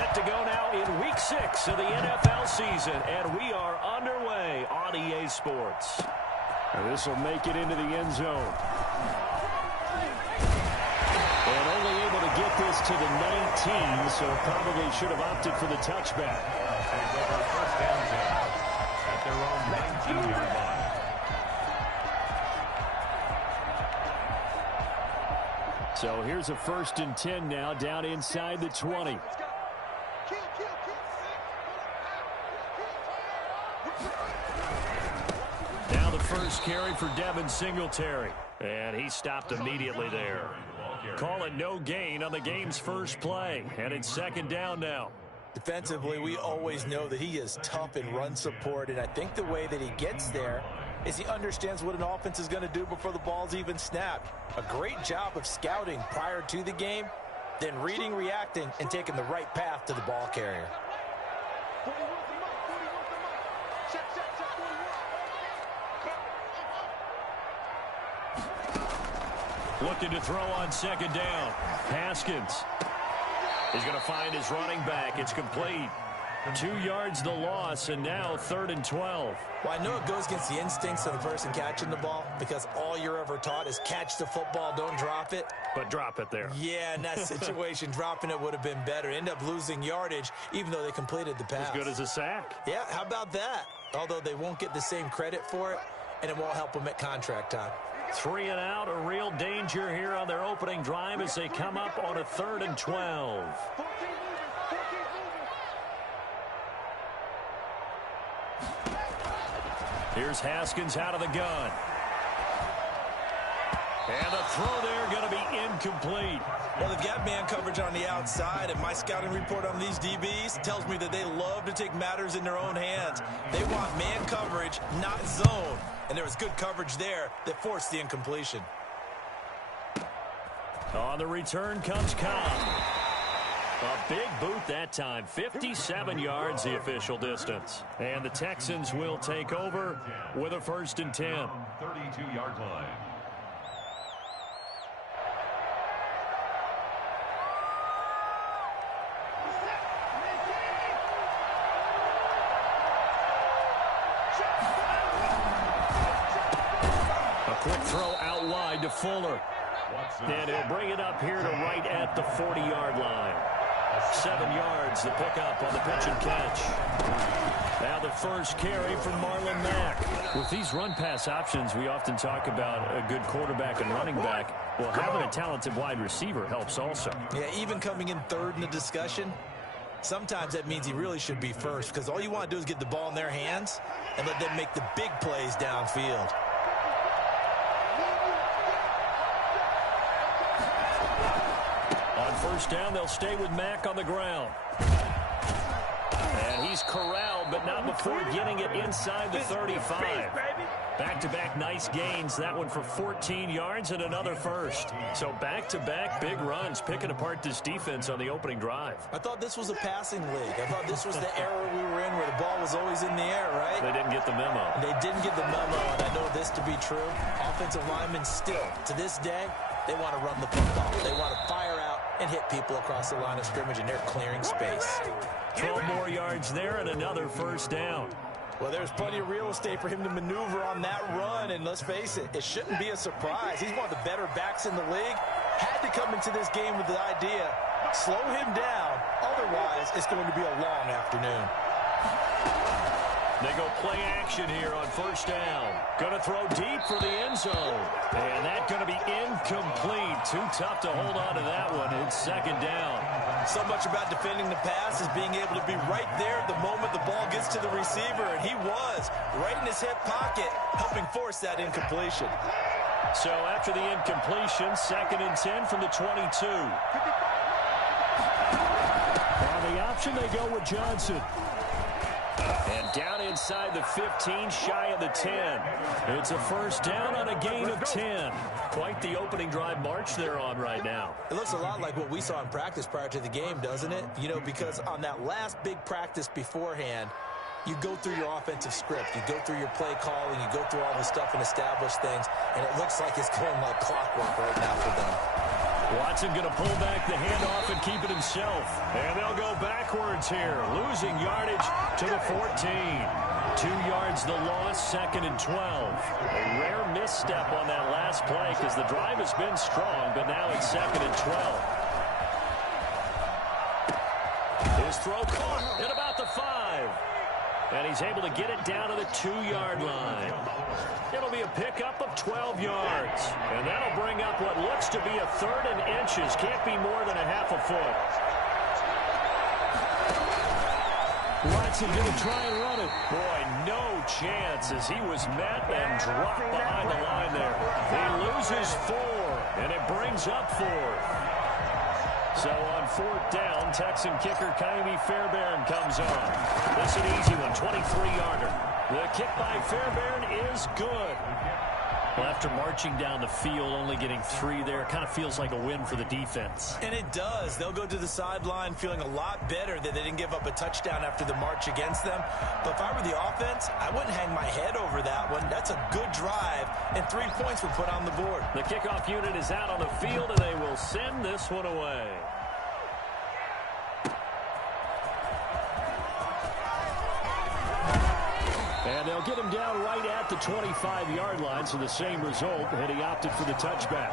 Set to go now in Week 6 of the NFL season, and we are underway on EA Sports. And this will make it into the end zone. And only able to get this to the 19, so probably should have opted for the touchback. First down at their own 19-yard line. So here's a 1st and 10 now, down inside the 20. Now the first carry for Devin Singletary. And he stopped immediately there. Call it no gain on the game's first play. And it's 2nd down now. Defensively, we always know that he is tough in run support, and I think the way that he gets there is he understands what an offense is going to do before the ball's even snapped. A great job of scouting prior to the game, then reading, reacting, and taking the right path to the ball carrier. Looking to throw on 2nd down. Haskins. He's going to find his running back. It's complete. 2 yards the loss, and now 3rd and 12. Well, I know it goes against the instincts of the person catching the ball because all you're ever taught is catch the football, don't drop it. But drop it there. Yeah, in that situation, dropping it would have been better. End up losing yardage, even though they completed the pass. As good as a sack. Yeah, how about that? Although they won't get the same credit for it, and it won't help them at contract time. 3 and out, a real danger here on their opening drive as they come up on a 3rd and 12. Here's Haskins out of the gun. And the throw there going to be incomplete. Well, they've got man coverage on the outside, and my scouting report on these DBs tells me that they love to take matters in their own hands. They want man coverage, not zone. And there was good coverage there that forced the incompletion. On the return comes Cobb. A big boot that time. 57 yards the official distance. And the Texans will take over with a 1st and 10. 32-yard line. Quick throw out wide to Fuller. And he'll bring it up here to right at the 40-yard line. 7 yards, the pickup on the pitch and catch. Now the first carry from Marlon Mack. With these run-pass options, we often talk about a good quarterback and running back. Well, having a talented wide receiver helps also. Yeah, even coming in 3rd in the discussion, sometimes that means he really should be first because all you want to do is get the ball in their hands and let them make the big plays downfield. On 1st down, they'll stay with Mack on the ground. And he's corralled, but not before getting it inside the 35. Back-to-back nice gains. That one for 14 yards and another first. So back-to-back big runs, picking apart this defense on the opening drive. I thought this was a passing league. I thought this was the era we were in where the ball was always in the air, right? They didn't get the memo. They didn't get the memo, and I know this to be true. Offensive linemen still, to this day, they want to run the football. They want to fire out and hit people across the line of scrimmage, and they're clearing space. 12 more yards there and another 1st down. Well, there's plenty of real estate for him to maneuver on that run, and let's face it, it shouldn't be a surprise. He's one of the better backs in the league. Had to come into this game with the idea, slow him down, otherwise it's going to be a long afternoon. They go play action here on 1st down. Going to throw deep for the end zone. And that's going to be incomplete. Too tough to hold on to that one. It's 2nd down. So much about defending the pass is being able to be right there at the moment the ball gets to the receiver. And he was right in his hip pocket, helping force that incompletion. So after the incompletion, 2nd and 10 from the 22. On the option, they go with Johnson. And down inside the 15, shy of the 10. It's a 1st down on a gain of 10. Quite the opening drive march they're on right now. It looks a lot like what we saw in practice prior to the game, doesn't it? You know, because on that last big practice beforehand, you go through your offensive script. You go through your play calling. You go through all the stuff and establish things. And it looks like it's going like clockwork right now for them. Watson going to pull back the handoff and keep it himself. And they'll go backwards here, losing yardage to the 14. 2 yards the loss, 2nd and 12. A rare misstep on that last play because the drive has been strong, but now it's 2nd and 12. His throw caught at about the 5. And he's able to get it down to the 2-yard line. It'll be a pickup of 12 yards. And that'll bring up what looks to be a 3rd and inches. Can't be more than a half a foot. Watson going to try and run it. Boy, no chance as he was met and dropped behind the line there. He loses 4, and it brings up 4. So on 4th down, Texan kicker Kaimi Fairbairn comes on. This is an easy one, 23-yarder. The kick by Fairbairn is good. Well, after marching down the field, only getting 3 there, kind of feels like a win for the defense. And it does. They'll go to the sideline feeling a lot better that they didn't give up a touchdown after the march against them. But if I were the offense, I wouldn't hang my head over that one. That's a good drive, and 3 points were put on the board. The kickoff unit is out on the field, and they will send this one away. And they'll get him down right at the 25-yard line, so the same result, and he opted for the touchback.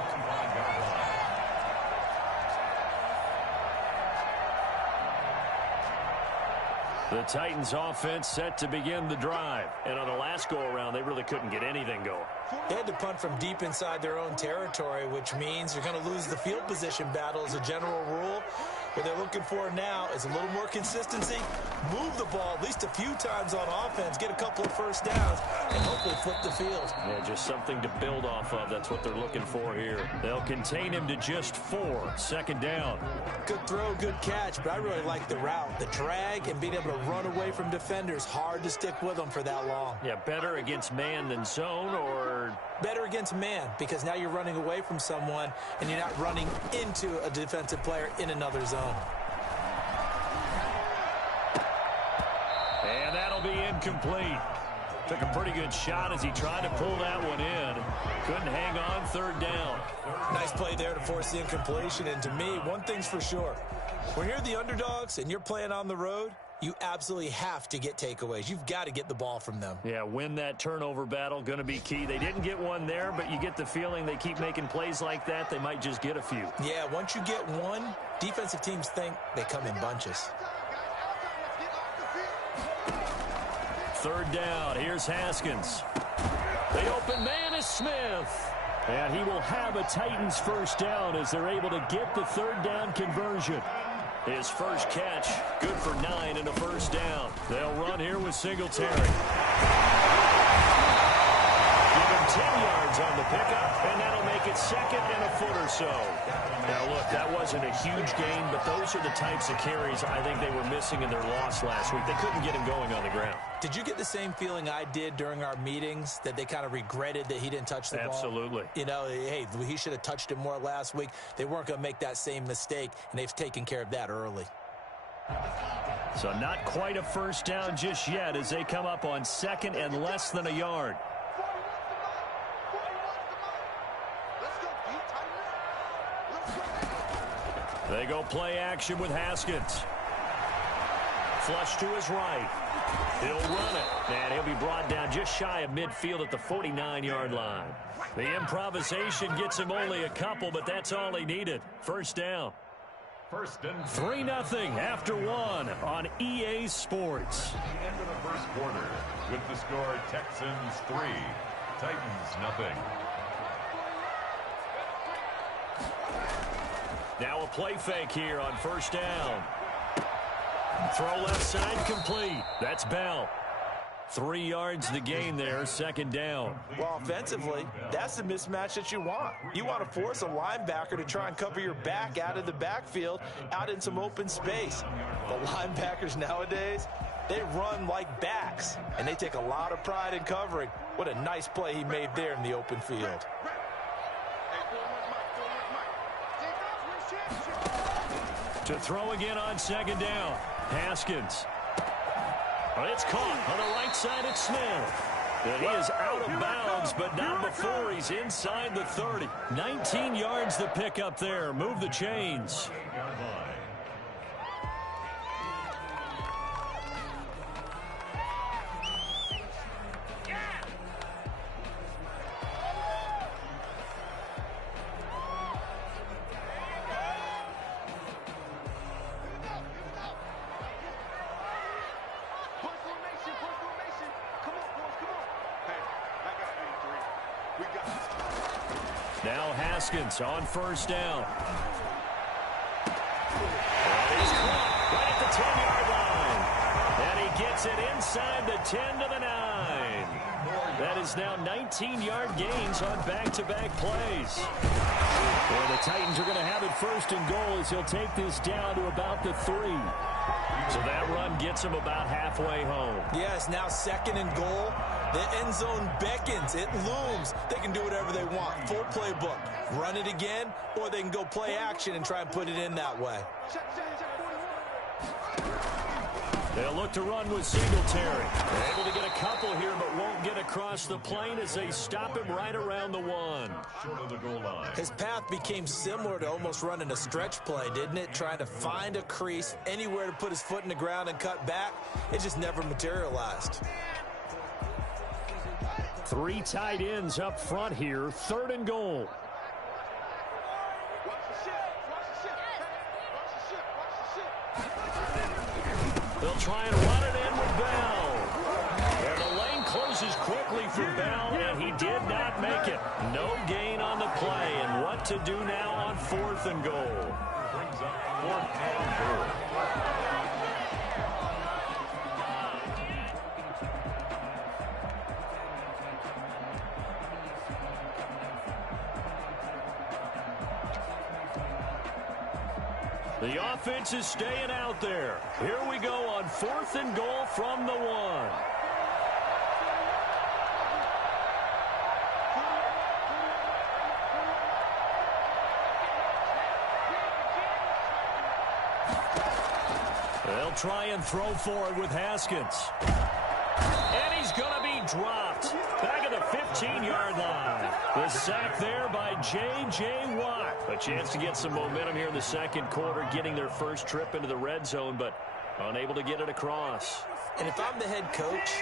The Titans offense set to begin the drive. And on the last go-around, they really couldn't get anything going. They had to punt from deep inside their own territory, which means you're going to lose the field position battle as a general rule. What they're looking for now is a little more consistency, move the ball at least a few times on offense, get a couple of first downs, and hopefully flip the field. Yeah, just something to build off of. That's what they're looking for here. They'll contain him to just 4, 2nd down. Good throw, good catch, but I really like the route. The drag and being able to run away from defenders, hard to stick with them for that long. Yeah, better against man than zone, or better against man, because now you're running away from someone and you're not running into a defensive player in another zone. And that'll be incomplete. Took a pretty good shot as he tried to pull that one in. Couldn't hang on, 3rd down. Nice play there to force the incompletion. And to me, one thing's for sure. When you're the underdogs and you're playing on the road, you absolutely have to get takeaways. You've got to get the ball from them. Yeah, win that turnover battle, going to be key. They didn't get one there, but you get the feeling they keep making plays like that, they might just get a few. Yeah, once you get one, defensive teams think they come in bunches. 3rd down, here's Haskins. The open man is Smith. And he will have a Titans first down as they're able to get the 3rd down conversion. His first catch, good for 9 and a first down. They'll run here with Singletary. Give him 10 yards on the pickup, and that'll make it 2nd and a foot or so. Now, look, that wasn't a huge gain, but those are the types of carries I think they were missing in their loss last week. They couldn't get him going on the ground. Did you get the same feeling I did during our meetings, that they kind of regretted that he didn't touch the ball? Absolutely. You know, hey, he should have touched it more last week. They weren't going to make that same mistake, and they've taken care of that early. So not quite a first down just yet as they come up on 2nd and less than a yard. They go play action with Haskins. Flush to his right. He'll run it, and he'll be brought down just shy of midfield at the 49-yard line. The improvisation gets him only a couple, but that's all he needed. First down. 3-0 after 1 on EA Sports. At the end of the first quarter, with the score Texans 3, Titans 0. Now a play fake here on first down. Throw left side complete. That's Bell. 3 yards the gain there, 2nd down. Well, offensively, that's the mismatch that you want. You want to force a linebacker to try and cover your back out of the backfield, out in some open space. The linebackers nowadays, they run like backs, and they take a lot of pride in covering. What a nice play he made there in the open field. To throw again on 2nd down. Haskins. It's caught on the right side. It's Smith. And he is out of bounds, but not before he's inside the 30. 19 yards to pick up there. Move the chains. Now Haskins on first down. And he's caught right at the 10-yard line. And he gets it inside the 10 to the 9. That is now 19-yard gains on back-to-back plays. Well, the Titans are going to have it first and goal as he'll take this down to about the 3. So that run gets him about halfway home. Yes, now second and goal. The end zone beckons. It looms. They can do whatever they want. Full playbook. Run it again, or they can go play action and try and put it in that way. They'll look to run with Singletary. They're able to get a couple here, but won't get across the plane as they stop him right around the 1. Short of the goal line. His path became similar to almost running a stretch play, didn't it? Trying to find a crease, anywhere to put his foot in the ground and cut back. It just never materialized. 3 tight ends up front here. Third and goal. They'll try and run it in with Bell. And the lane closes quickly for Bell, and he did not make it. No gain on the play. And what to do now on 4th and goal? Brings up 4th and goal. The offense is staying out there. Here we go on 4th and goal from the 1. They'll try and throw for it with Haskins. And he's going to be dropped back at the 15-yard line. The sack there by J.J. Watt. A chance to get some momentum here in the second quarter, getting their first trip into the red zone, but unable to get it across. And if I'm the head coach,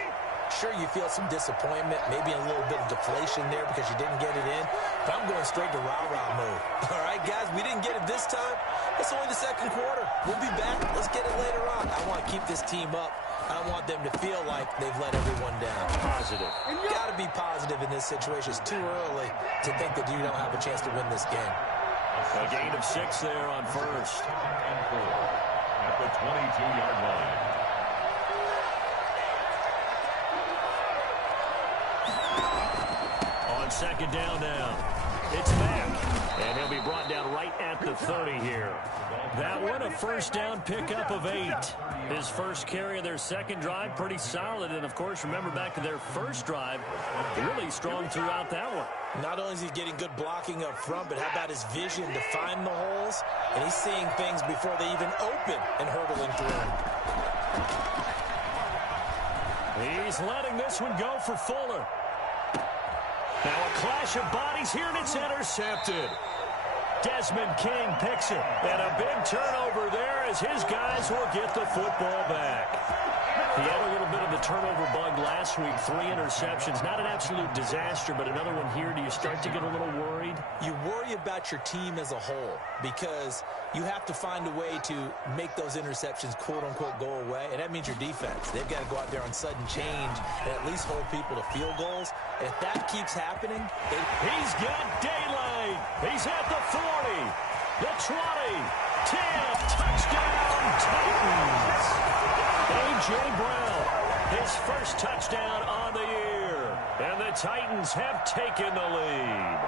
sure, you feel some disappointment, maybe a little bit of deflation there because you didn't get it in. But I'm going straight to rah-rah mode. All right, guys, we didn't get it this time. It's only the second quarter. We'll be back. Let's get it later on. I want to keep this team up. I don't want them to feel like they've let everyone down. Positive. Got to be positive in this situation. It's too early to think that you don't have a chance to win this game. A gain of 6 there on first. And 4 at the 22-yard line. On second down now. It's back. And he'll be brought down right at the 30 here. That one, a first down pickup of 8. His first carry of their second drive, pretty solid. And, of course, remember back to their first drive, really strong throughout that one. Not only is he getting good blocking up front, but how about his vision to find the holes? And he's seeing things before they even open and hurdling through. He's letting this one go for Fuller. Now a clash of bodies here, and it's intercepted. Desmond King picks it. And a big turnover there as his guys will get the football back. He had a little bit of the turnover bug last week. 3 interceptions. Not an absolute disaster, but another one here. Do you start to get a little worried? You worry about your team as a whole because you have to find a way to make those interceptions, quote-unquote, go away, and that means your defense. They've got to go out there on sudden change and at least hold people to field goals. And if that keeps happening, he's got daylight. He's at the 40, the 20, 10, touchdown, Titans. A.J. Brown, his first touchdown on the year. And the Titans have taken the lead.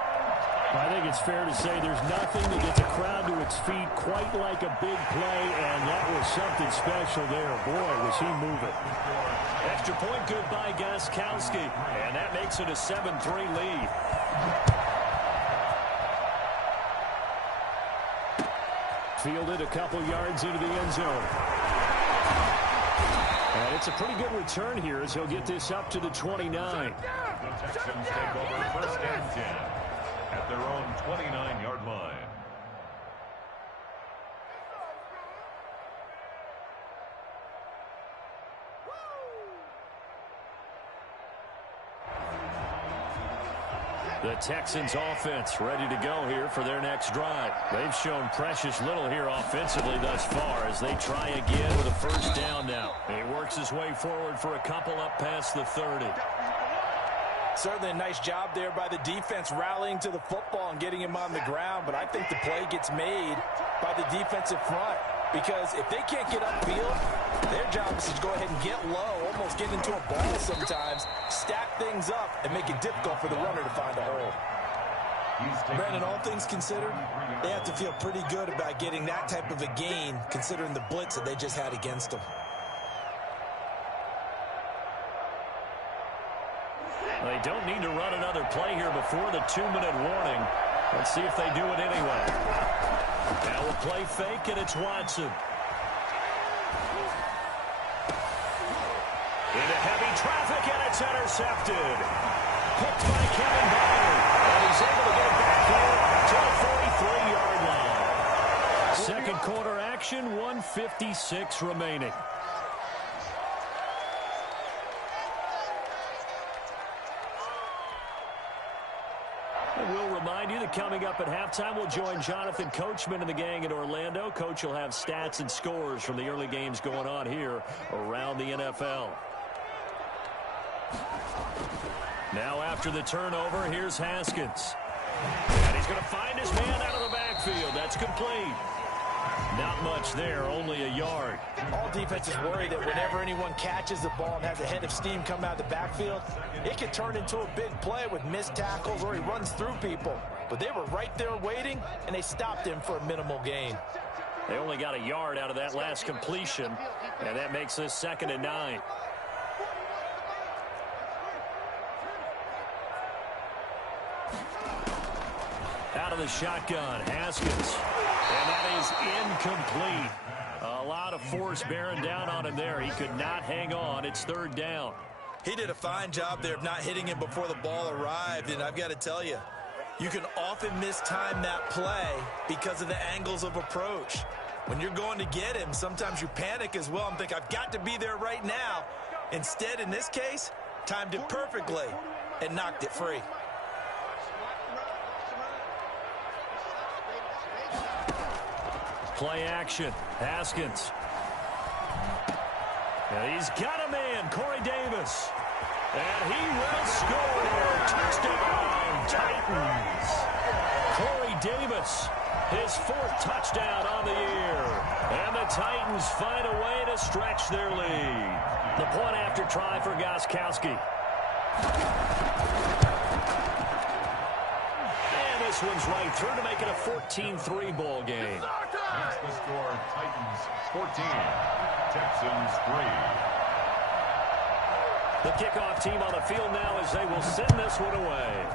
I think it's fair to say there's nothing that gets a crowd to its feet quite like a big play, and that was something special there. Boy, was he moving. Extra point good by Gostkowski, and that makes it a 7-3 lead. Fielded a couple yards into the end zone. And it's a pretty good return here as he'll get this up to the 29. The Texans take over 1st and 10 at their own 29-yard line. The Texans offense ready to go here for their next drive. They've shown precious little here offensively thus far as they try again with a first down now. He works his way forward for a couple up past the 30. Certainly a nice job there by the defense rallying to the football and getting him on the ground, but I think the play gets made by the defensive front because if they can't get upfield, their job is to go ahead and get low, almost get into a ball sometimes, stack things up, and make it difficult for the runner to find a hole. Brandon, all things considered, they have to feel pretty good about getting that type of a gain considering the blitz that they just had against them. They don't need to run another play here before the 2-minute warning. Let's see if they do it anyway. Now we'll play fake, and it's Watson. Into heavy traffic, and it's intercepted. Picked by Kevin Byard, and he's able to get it back here to the 43-yard line. Second quarter action, 1:56 remaining. We'll remind you that coming up at halftime, we'll join Jonathan Coachman and the gang in Orlando. Coach will have stats and scores from the early games going on here around the NFL. Now after the turnover, here's Haskins. And he's going to find his man out of the backfield. That's complete. Not much there, only a yard. All defenses worry that whenever anyone catches the ball and has a head of steam come out of the backfield, it can turn into a big play with missed tackles or he runs through people. But they were right there waiting, and they stopped him for a minimal gain. They only got a yard out of that last completion, and that makes this 2nd and 9. Out of the shotgun, Haskins. And that is incomplete. A lot of force bearing down on him there. He could not hang on. It's 3rd down. He did a fine job there of not hitting him before the ball arrived, and I've got to tell you, you can often mistime that play because of the angles of approach. When you're going to get him, sometimes you panic as well and think, I've got to be there right now. Instead, in this case, timed it perfectly and knocked it free. Play action. Haskins. And he's got a man, Corey Davis. And he will score. Touchdown, Titans. Corey Davis, his 4th touchdown on the year. And the Titans find a way to stretch their lead. The point after try for Gostkowski. And this one's right through to make it a 14-3 ball game. That's the score. Titans 14, Texans 3. The kickoff team on the field now as they will send this one away.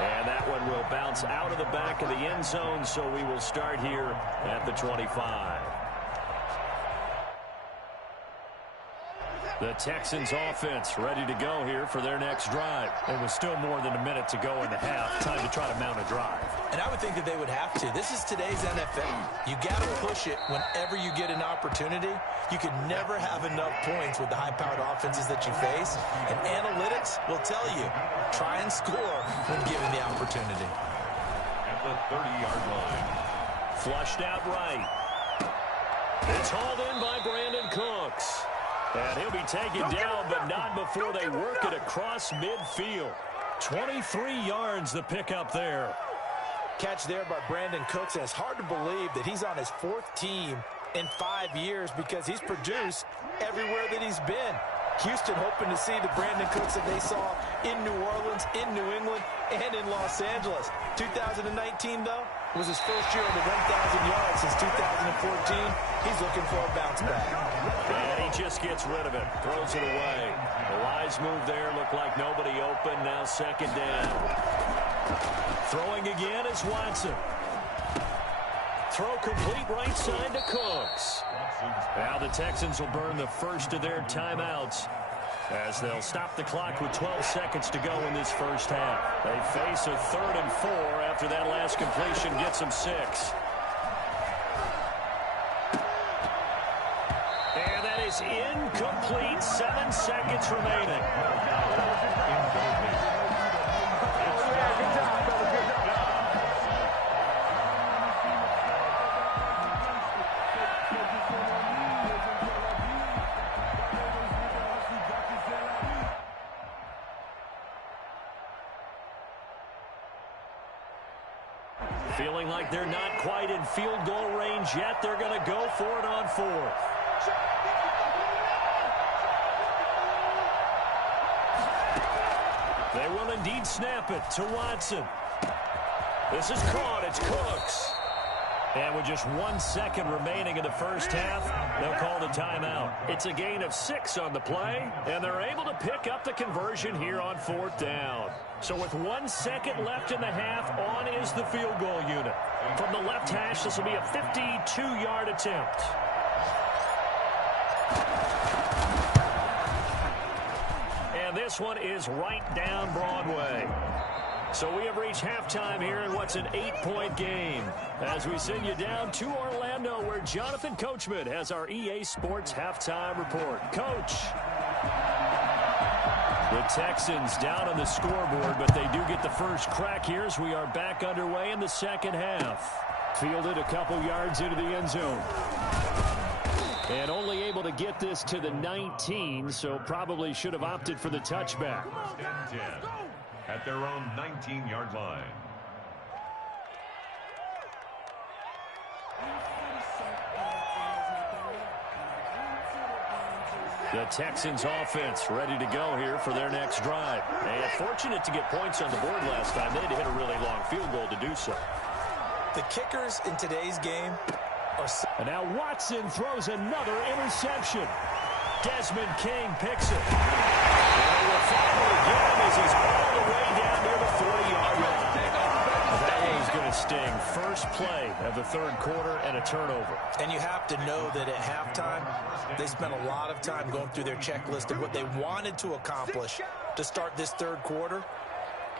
And that one will bounce out of the back of the end zone, so we will start here at the 25. The Texans offense ready to go here for their next drive. And with still more than a minute to go in the half, time to try to mount a drive. And I would think that they would have to. This is today's NFL. You got to push it whenever you get an opportunity. You can never have enough points with the high-powered offenses that you face. And analytics will tell you, try and score when given the opportunity. At the 30-yard line. Flushed out right. It's hauled in by Brandon Cooks. And he'll be taken down, but not before they work it across midfield. 23 yards the pickup there. Catch there by Brandon Cooks, and it's hard to believe that he's on his 4th team in 5 years because he's produced everywhere that he's been. Houston hoping to see the Brandon Cooks that they saw in New Orleans, in New England, and in Los Angeles. 2019, though, was his first year over 1,000 yards since 2014. He's looking for a bounce back. And he just gets rid of it, throws it away. The wise move there, looked like nobody open, now 2nd down. Throwing again is Watson. Throw complete right side to Cooks. Now the Texans will burn the first of their timeouts as they'll stop the clock with 12 seconds to go in this first half. They face a 3rd and 4 after that last completion gets them 6. And that is incomplete. 7 seconds remaining. Feeling like they're not quite in field goal range yet. They're going to go for it on 4th. They will indeed snap it to Watson. This is caught. It's Cooks. And with just 1 second remaining in the first half, they'll call the timeout. It's a gain of 6 on the play, and they're able to pick up the conversion here on 4th down. So with 1 second left in the half, on is the field goal unit. From the left hash, this will be a 52-yard attempt. And this one is right down Broadway. So we have reached halftime here in what's an 8-point game as we send you down to Orlando where Jonathan Coachman has our EA Sports halftime report. Coach. The Texans down on the scoreboard, but they do get the first crack here as we are back underway in the second half. Fielded a couple yards into the end zone. And only able to get this to the 19, so probably should have opted for the touchback. At their own 19-yard line. The Texans offense ready to go here for their next drive. And fortunate to get points on the board last time. They had to hit a really long field goal to do so. The kickers in today's game are... And now Watson throws another interception. Desmond King picks it. And they will follow again as he's all the way down near the 40-yard line. That one's going to sting. First play of the 3rd quarter and a turnover. And you have to know that at halftime, they spent a lot of time going through their checklist of what they wanted to accomplish to start this 3rd quarter.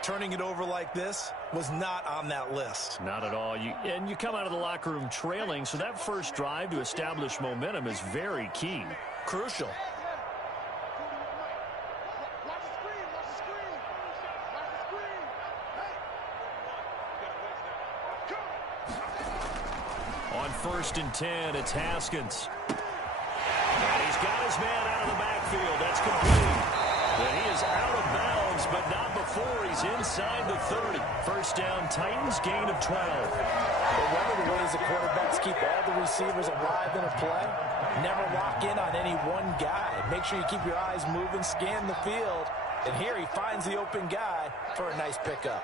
Turning it over like this was not on that list. Not at all. And you come out of the locker room trailing, so that first drive to establish momentum is very key. Crucial. On 1st and 10, it's Haskins. And he's got his man out of the backfield. That's complete. But he is out of bounds, but not before he's inside the 30. First down, Titans, gain of 12. But one of the ways the quarterbacks keep all the receivers alive in a play, never lock in on any one guy. Make sure you keep your eyes moving, scan the field. And here he finds the open guy for a nice pickup.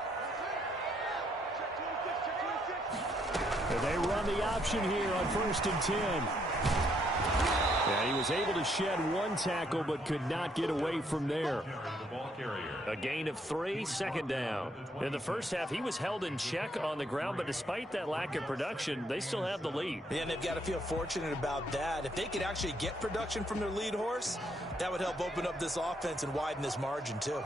And they run the option here on 1st and 10. Yeah, he was able to shed 1 tackle but could not get away from there. A gain of 3, 2nd down. In the first half, he was held in check on the ground, but despite that lack of production, they still have the lead. Yeah, and they've got to feel fortunate about that. If they could actually get production from their lead horse, that would help open up this offense and widen this margin too.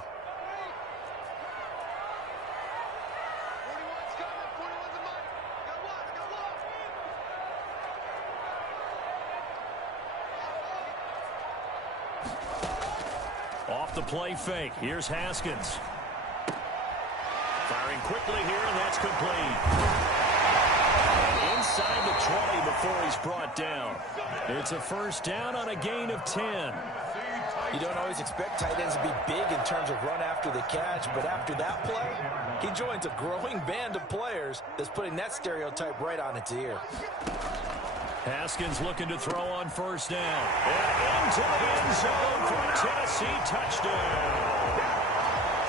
Off the play fake. Here's Haskins. Firing quickly here, and that's complete. Inside the 20 before he's brought down. It's a first down on a gain of 10. You don't always expect tight ends to be big in terms of run after the catch, but after that play, he joins a growing band of players that's putting that stereotype right on its ear. Haskins looking to throw on first down. And into the end zone for a Tennessee touchdown.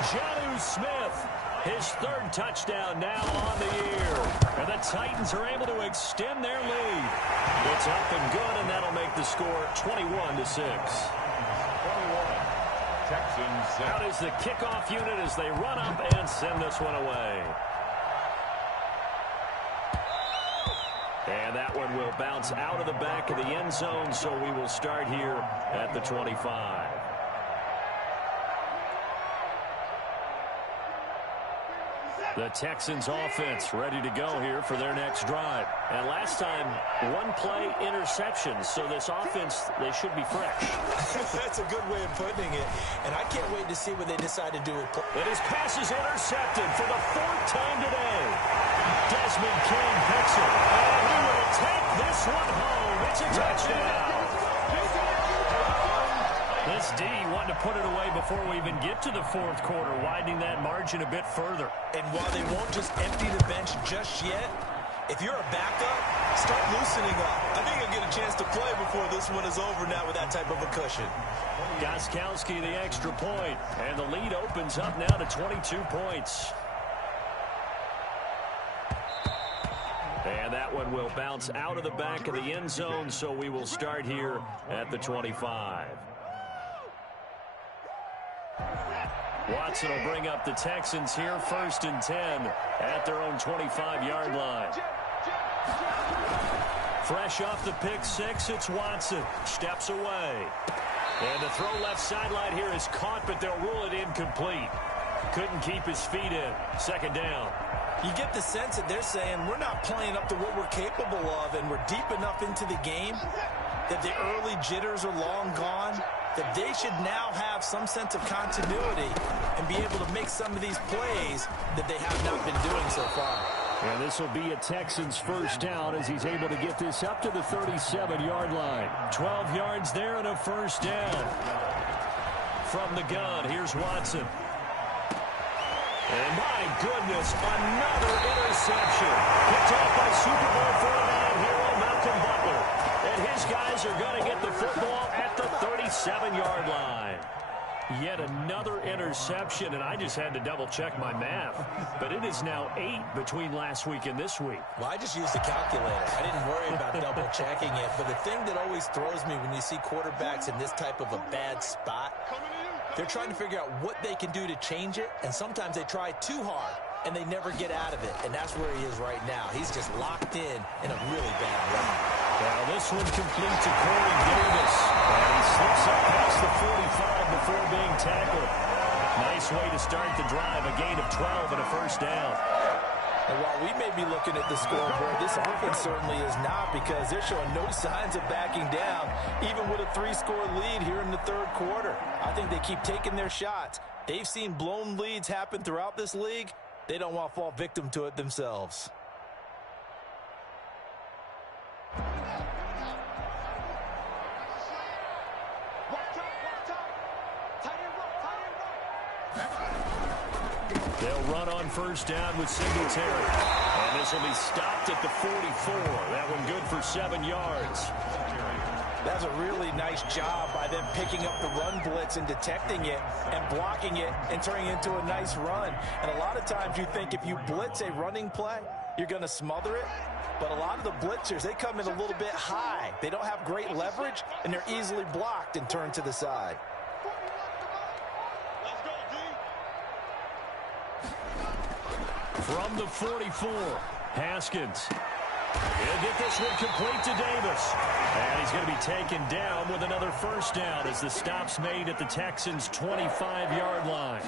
Jonnu Smith, his 3rd touchdown now on the year. And the Titans are able to extend their lead. It's up and good, and that'll make the score 21-6. Out is the kickoff unit as they run up and send this one away. And that one will bounce out of the back of the end zone, so we will start here at the 25. The Texans offense ready to go here for their next drive. And last time, one play interception, so this offense, they should be fresh. That's a good way of putting it. And I can't wait to see what they decide to do with play. And his pass is intercepted for the 4th time today. Desmond King picks it. And he will take this one home. It's a touchdown. This D wanted to put it away before we even get to the 4th quarter, widening that margin a bit further. And while they won't just empty the bench just yet, if you're a backup, start loosening up. I think you'll get a chance to play before this one is over now with that type of a cushion. Gostkowski the extra point, and the lead opens up now to 22 points. And that one will bounce out of the back of the end zone, so we will start here at the 25. Watson will bring up the Texans here, 1st and 10 at their own 25-yard line. Fresh off the pick six, it's Watson. Steps away. And the throw left sideline here is caught, but they'll rule it incomplete. Couldn't keep his feet in. 2nd down. You get the sense that they're saying we're not playing up to what we're capable of, and we're deep enough into the game that the early jitters are long gone, that they should now have some sense of continuity and be able to make some of these plays that they have not been doing so far. And this will be a Texans 1st down as he's able to get this up to the 37-yard line. 12 yards there and a 1st down. From the gun, here's Watson. And my goodness, another interception. Picked off by Super Bowl 49 hero Malcolm Butler. And his guys are going to get the football at the 37-yard line. Yet another interception, and I just had to double-check my math. But it is now 8 between last week and this week. Well, I just used the calculator. I didn't worry about double-checking it. But the thing that always throws me when you see quarterbacks in this type of a bad spot, they're trying to figure out what they can do to change it, and sometimes they try too hard, and they never get out of it. And that's where he is right now. He's just locked in a really bad way. Now this one complete to Corey Davis. And he slips up past the 45 before being tackled. Nice way to start the drive. A gain of 12 and a 1st down. And while we may be looking at the scoreboard, this offense certainly is not, because they're showing no signs of backing down, even with a 3-score lead here in the 3rd quarter. I think they keep taking their shots. They've seen blown leads happen throughout this league. They don't want to fall victim to it themselves. They'll run on 1st down with Singletary. And this will be stopped at the 44. That one good for 7 yards. That's a really nice job by them picking up the run blitz and detecting it and blocking it and turning it into a nice run. And a lot of times you think if you blitz a running play, you're going to smother it. But a lot of the blitzers, they come in a little bit high. They don't have great leverage, and they're easily blocked and turned to the side. From the 44, Haskins. He'll get this one complete to Davis. And he's going to be taken down with another 1st down as the stop's made at the Texans' 25-yard line.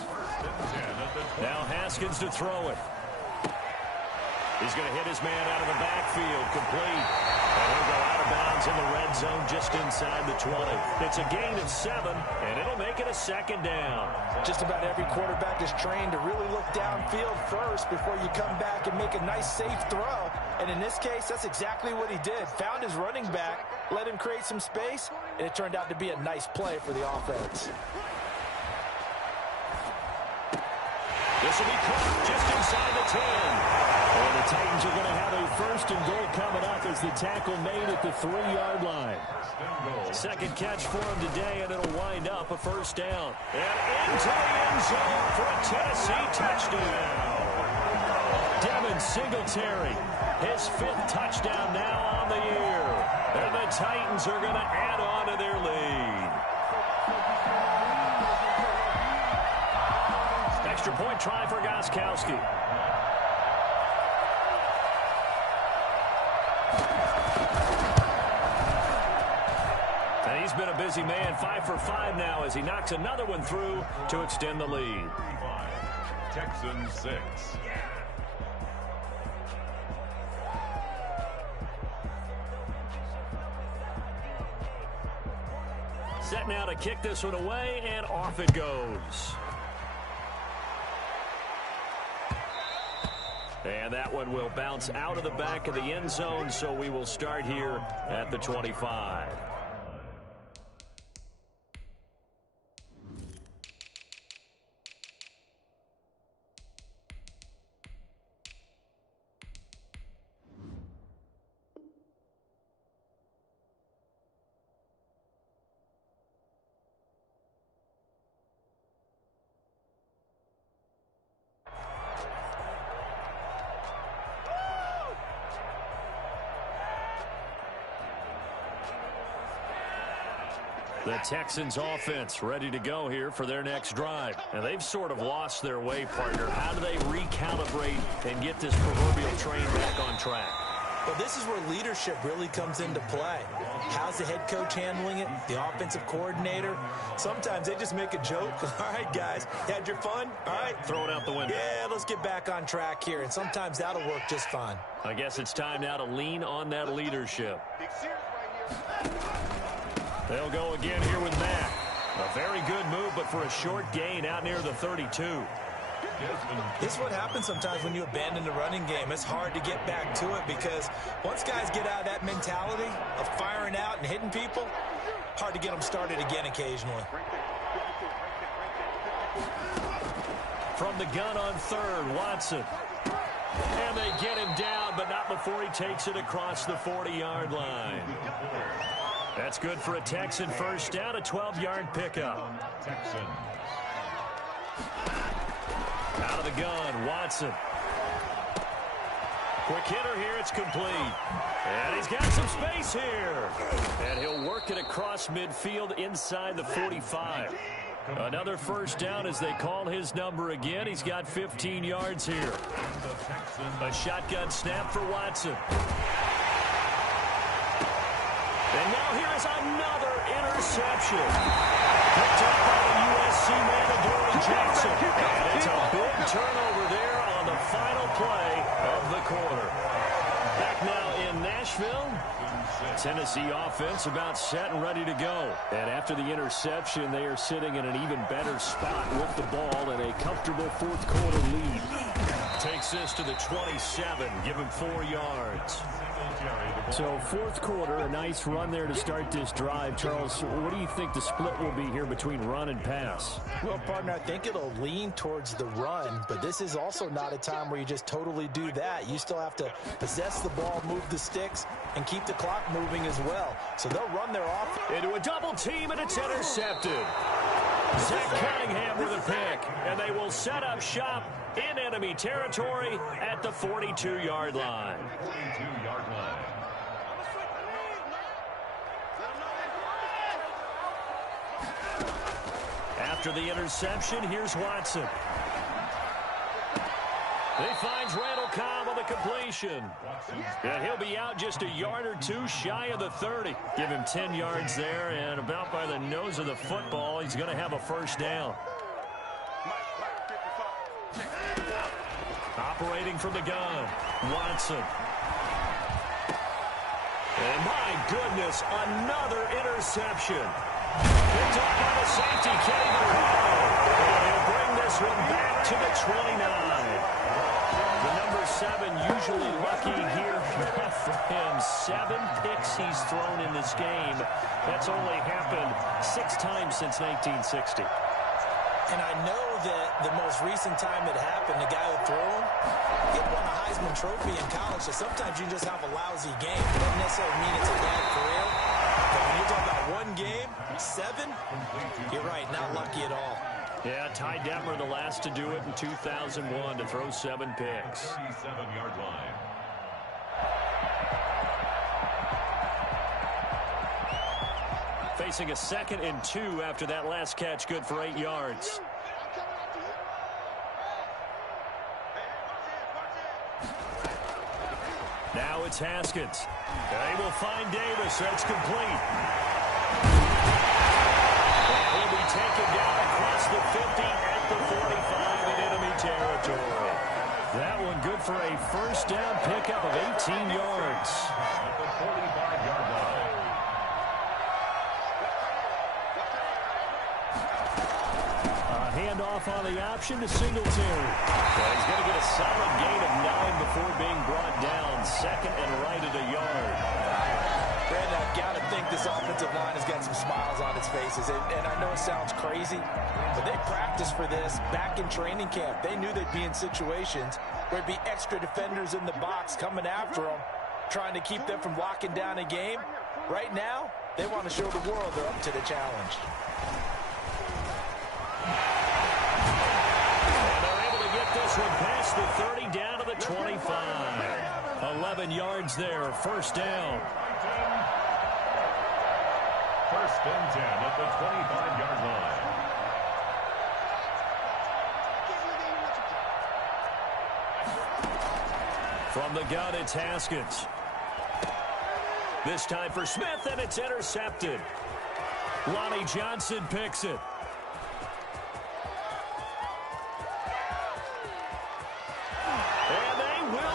Now Haskins to throw it. He's going to hit his man out of the backfield, complete. And he'll go out of bounds in the red zone just inside the 20. It's a gain of 7, and it'll make it a 2nd down. Just about every quarterback is trained to really look downfield first before you come back and make a nice, safe throw. And in this case, that's exactly what he did. Found his running back, let him create some space, and it turned out to be a nice play for the offense. This will be caught just inside the 10. And the Titans are going to have a 1st and goal coming up as the tackle made at the 3-yard line. 2nd catch for him today, and it'll wind up a 1st down. And into the end zone for a Tennessee touchdown. Devin Singletary, his 5th touchdown now on the year. And the Titans are going to add on to their lead. Extra point try for Gostkowski. been a busy man. 5 for 5 now as he knocks another one through to extend the lead. Texans 6. Set now to kick this one away, and off it goes. And that one will bounce out of the back of the end zone, so we will start here at the 25. The Texans offense ready to go here for their next drive. And they've sort of lost their way, partner. How do they recalibrate and get this proverbial train back on track? Well, this is where leadership really comes into play. How's the head coach handling it? The offensive coordinator? Sometimes they just make a joke. All right, guys, you had your fun? All right. Throw it out the window. Yeah, let's get back on track here. And sometimes that'll work just fine. I guess it's time now to lean on that leadership. They'll go again here with Mack. A very good move, but for a short gain out near the 32. This is what happens sometimes when you abandon the running game. It's hard to get back to it because once guys get out of that mentality of firing out and hitting people, hard to get them started again occasionally. From the gun on third, Watson. And they get him down, but not before he takes it across the 40-yard line. That's good for a Texan first down, a 12-yard pickup. Texans. Out of the gun, Watson. Quick hitter here, it's complete. And he's got some space here. And he'll work it across midfield inside the 45. Another first down as they call his number again. He's got 15 yards here. A shotgun snap for Watson. And now here is another interception. Picked up by the USC man, Adoree Jackson. And it's a big turnover there on the final play of the quarter. Back now in Nashville. Tennessee offense about set and ready to go. And after the interception, they are sitting in an even better spot with the ball and a comfortable fourth quarter lead. Takes this to the 27, give him 4 yards. So fourth quarter, a nice run there to start this drive. Charles, what do you think the split will be here between run and pass? Well, partner, I think it'll lean towards the run, but this is also not a time where you just totally do that. You still have to possess the ball, move the sticks, and keep the clock moving as well. So they'll run their offense. Into a double team, and it's intercepted. Zach Cunningham with a pick, and they will set up shop in enemy territory at the 42-yard line. 42-yard line. After the interception, here's Watson. He finds Randall Cobb on the completion. And he'll be out just a yard or two shy of the 30. Give him 10 yards there, and about by the nose of the football, he's going to have a first down. Operating from the gun, Watson. And my goodness, another interception. Picked up by the safety, Kenny Burrell. And he'll bring this one back to the 29. The number 7 usually lucky here. Not for him. 7 picks he's thrown in this game. That's only happened 6 times since 1960. And I know that the most recent time it happened, the guy who threw him, he won a Heisman Trophy in college. So sometimes you just have a lousy game. It doesn't necessarily mean it's a bad career. But when you're talking about one game, 7, you're right, not lucky at all. Yeah, Ty Detmer, the last to do it in 2001, to throw 7 picks. 37-yard line. Facing a 2nd and 2 after that last catch, good for 8 yards. Now it's Haskins. They will find Davis. That's complete. He'll be taken down across the 50 at the 45 in enemy territory. That one good for a first down pickup of 18 yards. At the 45-yard line. Handoff on the option to Singletary. Well, he's going to get a solid gain of 9 before being brought down. Second and right at a yard. Brandon, I've got to think this offensive line has got some smiles on its faces. And I know it sounds crazy, but they practiced for this back in training camp. They knew they'd be in situations where there'd be extra defenders in the box coming after them, trying to keep them from locking down a game. Right now, they want to show the world they're up to the challenge. This one past the 30 down to the 25. 11 yards there, first down. First and 10 at the 25-yard line. From the gun, it's Haskins. This time for Smith, and it's intercepted. Lonnie Johnson picks it.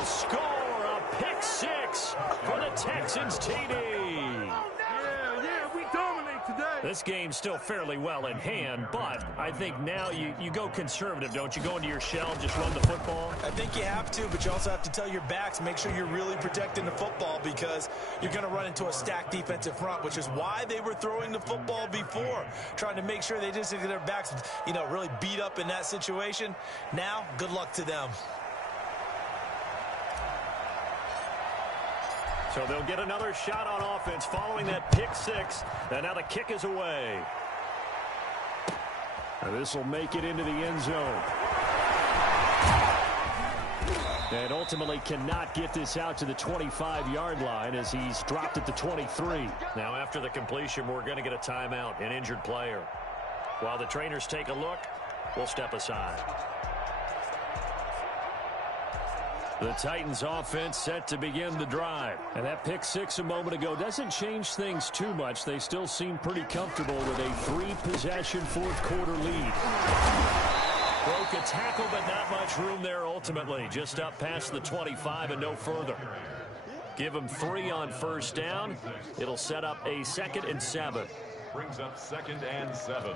Score a pick six for the Texans TD. Yeah, we dominate today. This game's still fairly well in hand, but I think now you go conservative, don't you? Go into your shell, just run the football. I think you have to, but you also have to tell your backs, make sure you're really protecting the football because you're going to run into a stacked defensive front, which is why they were throwing the football before, trying to make sure they just get their backs, really beat up in that situation. Now, good luck to them. So they'll get another shot on offense following that pick six. And now the kick is away. This will make it into the end zone. And ultimately cannot get this out to the 25-yard line as he's dropped at the 23. Now after the completion, we're going to get a timeout, an injured player. While the trainers take a look, we'll step aside. The Titans offense set to begin the drive. And that pick six a moment ago doesn't change things too much. They still seem pretty comfortable with a 3-possession fourth-quarter lead. Broke a tackle, but not much room there ultimately. Just up past the 25 and no further. Give them 3 on first down. It'll set up a 2nd and 7. Brings up 2nd and 7.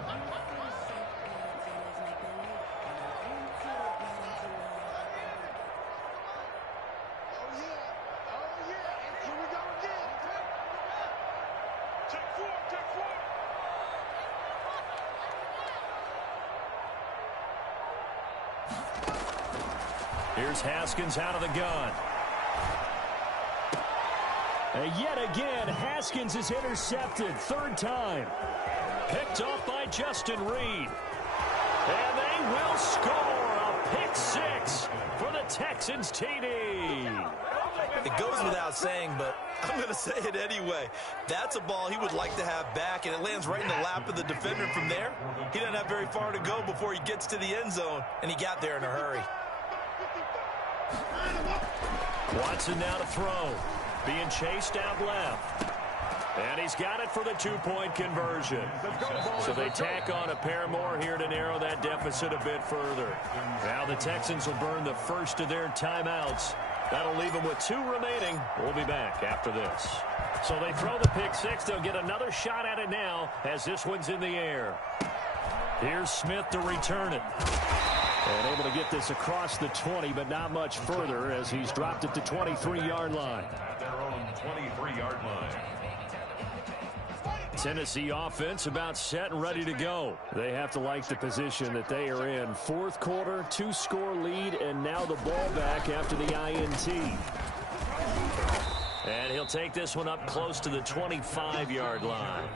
Here's Haskins out of the gun. And yet again, Haskins is intercepted. 3rd time. Picked off by Justin Reed. And they will score a pick six for the Texans TD. It goes without saying, but I'm going to say it anyway. That's a ball he would like to have back, and it lands right in the lap of the defender from there. He doesn't have very far to go before he gets to the end zone, and he got there in a hurry. Watson now to throw. Being chased out left. And he's got it for the 2-point conversion. So they tack on a pair more here to narrow that deficit a bit further. Now the Texans will burn the first of their timeouts. That'll leave them with 2 remaining. We'll be back after this. So they throw the pick six. They'll get another shot at it now as this one's in the air. Here's Smith to return it. And able to get this across the 20, but not much further as he's dropped at the 23-yard line. At their own 23-yard line. Tennessee offense about set and ready to go. They have to like the position that they are in. 4th quarter, 2-score lead, and now the ball back after the INT. And he'll take this one up close to the 25-yard line.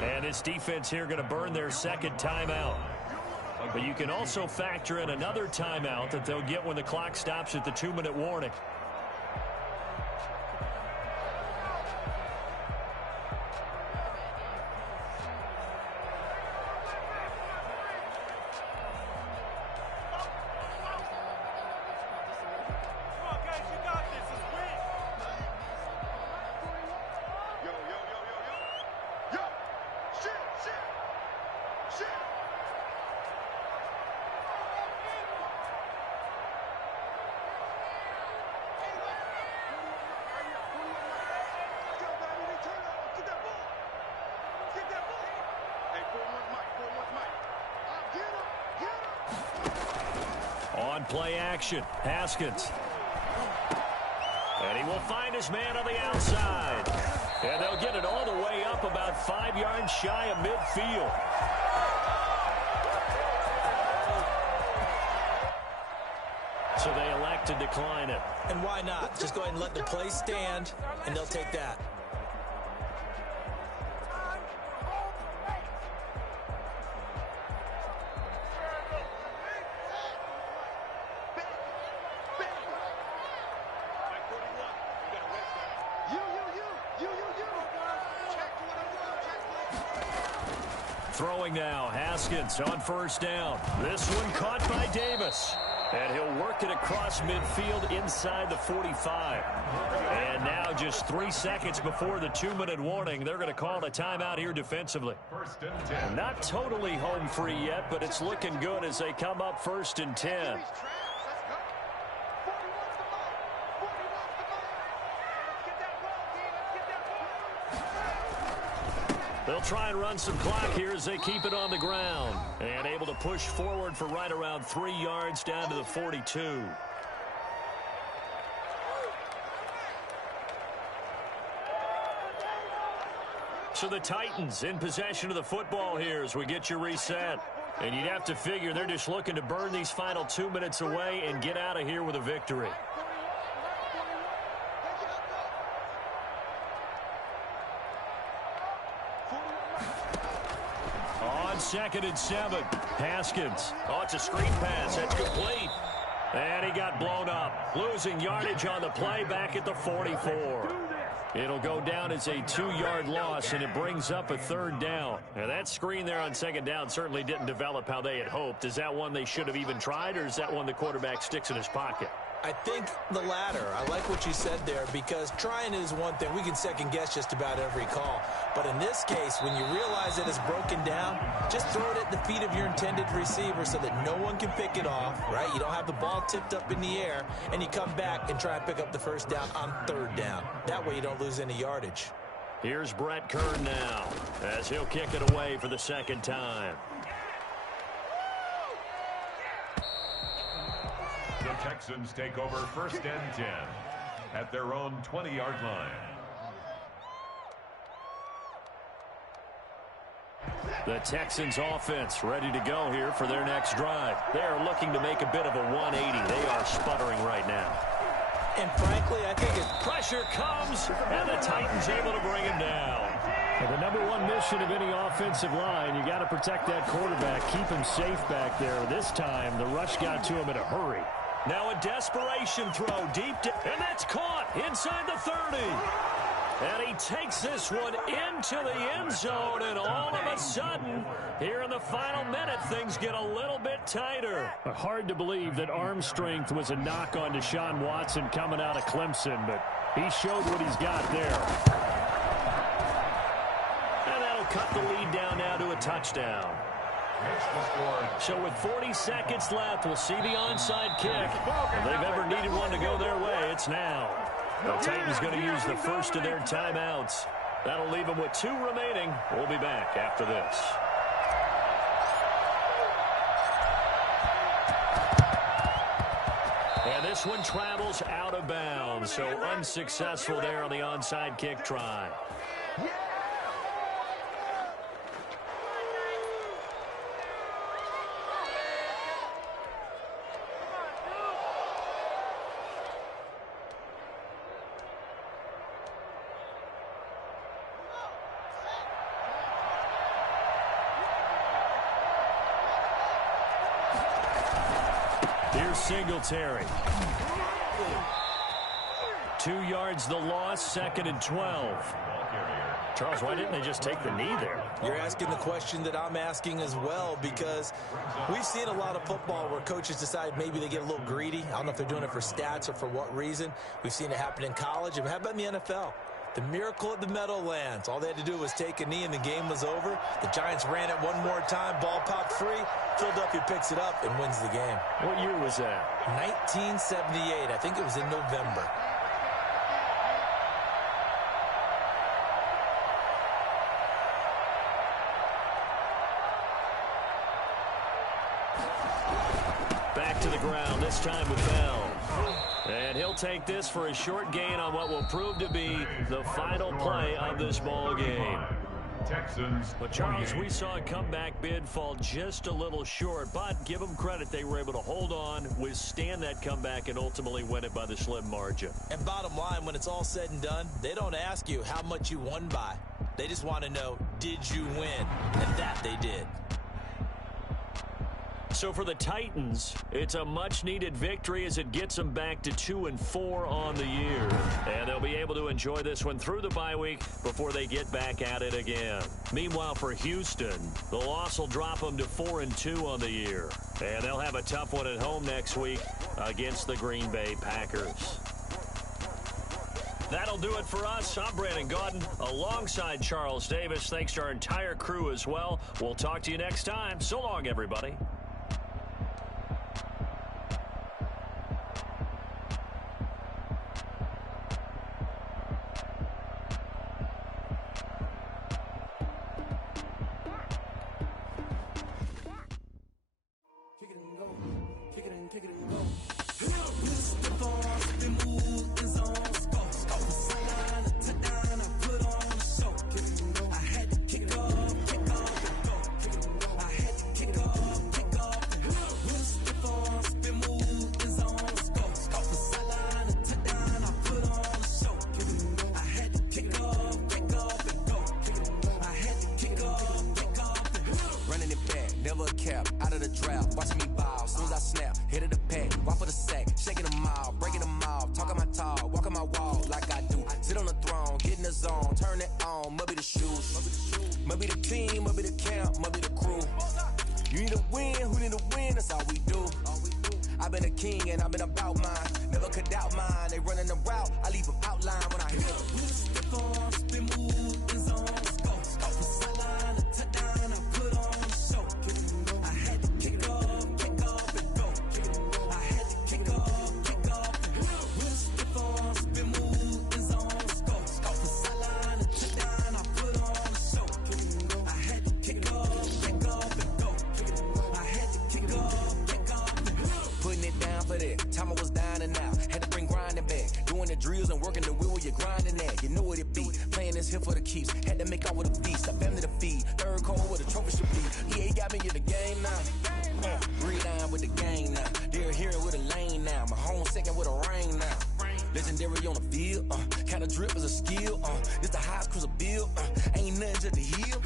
And this defense here going to burn their 2nd timeout. But you can also factor in another timeout that they'll get when the clock stops at the 2-minute warning. on play action. Haskins. And he will find his man on the outside. And they'll get it all the way up about 5 yards shy of midfield. So they elect to decline it. And why not? Just go ahead and let the play stand, and they'll take that. Throwing now, Haskins on first down. This one caught by Davis. And he'll work it across midfield inside the 45. And now just 3 seconds before the 2-minute warning, they're going to call a timeout here defensively. First and 10. Not totally home free yet, but it's looking good as they come up first and 10. They'll try and run some clock here as they keep it on the ground. And able to push forward for right around 3 yards down to the 42. So the Titans in possession of the football here as we get you reset. And you'd have to figure they're just looking to burn these final 2 minutes away and get out of here with a victory. On 2nd and 7, Haskins. Oh, it's a screen pass. That's complete. And he got blown up. Losing yardage on the play back at the 44. It'll go down as a 2-yard loss, and it brings up a 3rd down. Now, that screen there on 2nd down certainly didn't develop how they had hoped. Is that one they should have even tried, or is that one the quarterback sticks in his pocket? I think the latter. I like what you said there, because trying is one thing. We can second guess just about every call. But in this case, when you realize that it's broken down, just throw it at the feet of your intended receiver so that no one can pick it off, right? You don't have the ball tipped up in the air, and you come back and try and pick up the 1st down on 3rd down. That way you don't lose any yardage. Here's Brett Kern now as he'll kick it away for the 2nd time. The Texans take over 1st and 10 at their own 20-yard line. The Texans offense ready to go here for their next drive. They are looking to make a bit of a 180. They are sputtering right now. And frankly, I think Pressure comes, and the Titans able to bring him down. Well, the #1 mission of any offensive line, you got to protect that quarterback, keep him safe back there. This time, the rush got to him in a hurry. Now a desperation throw deep, and that's caught inside the 30. And he takes this one into the end zone, and all of a sudden, here in the final minute, things get a little bit tighter. Hard to believe that arm strength was a knock on Deshaun Watson coming out of Clemson, but he showed what he's got there. And that'll cut the lead down now to a touchdown. So with 40 seconds left, we'll see the onside kick. If they've ever needed one to go their way, it's now. The Titans going to use the first of their timeouts. That'll leave them with 2 remaining. We'll be back after this. And this one travels out of bounds, so unsuccessful there on the onside kick try. Here's Singletary. 2 yards the loss, 2nd and 12. Charles, why didn't they just take the knee there? You're asking the question that I'm asking as well, because we've seen a lot of football where coaches decide maybe they get a little greedy. I don't know if they're doing it for stats or for what reason. We've seen it happen in college. And how about in the NFL? The miracle at the Meadowlands. All they had to do was take a knee and the game was over. The Giants ran it one more time. Ball popped free. Philadelphia picks it up and wins the game. What year was that? 1978. I think it was in November. Back to the ground, this time with Bell. And he'll take this for a short gain on what will prove to be the final play of this ball game. Texans. But, Charles, we saw a comeback bid fall just a little short, but give them credit. They were able to hold on, withstand that comeback, and ultimately win it by the slim margin. And bottom line, when it's all said and done, they don't ask you how much you won by. They just want to know, did you win? And that they did. So for the Titans, it's a much-needed victory as it gets them back to 2-4 on the year. And they'll be able to enjoy this one through the bye week before they get back at it again. Meanwhile, for Houston, the loss will drop them to 4-2 on the year. And they'll have a tough one at home next week against the Green Bay Packers. That'll do it for us. I'm Brandon Gaudin alongside Charles Davis. Thanks to our entire crew as well. We'll talk to you next time. So long, everybody. Legendary on the field, kind of drip is a skill, this the highest cruiser bill, ain't nothing just to heal.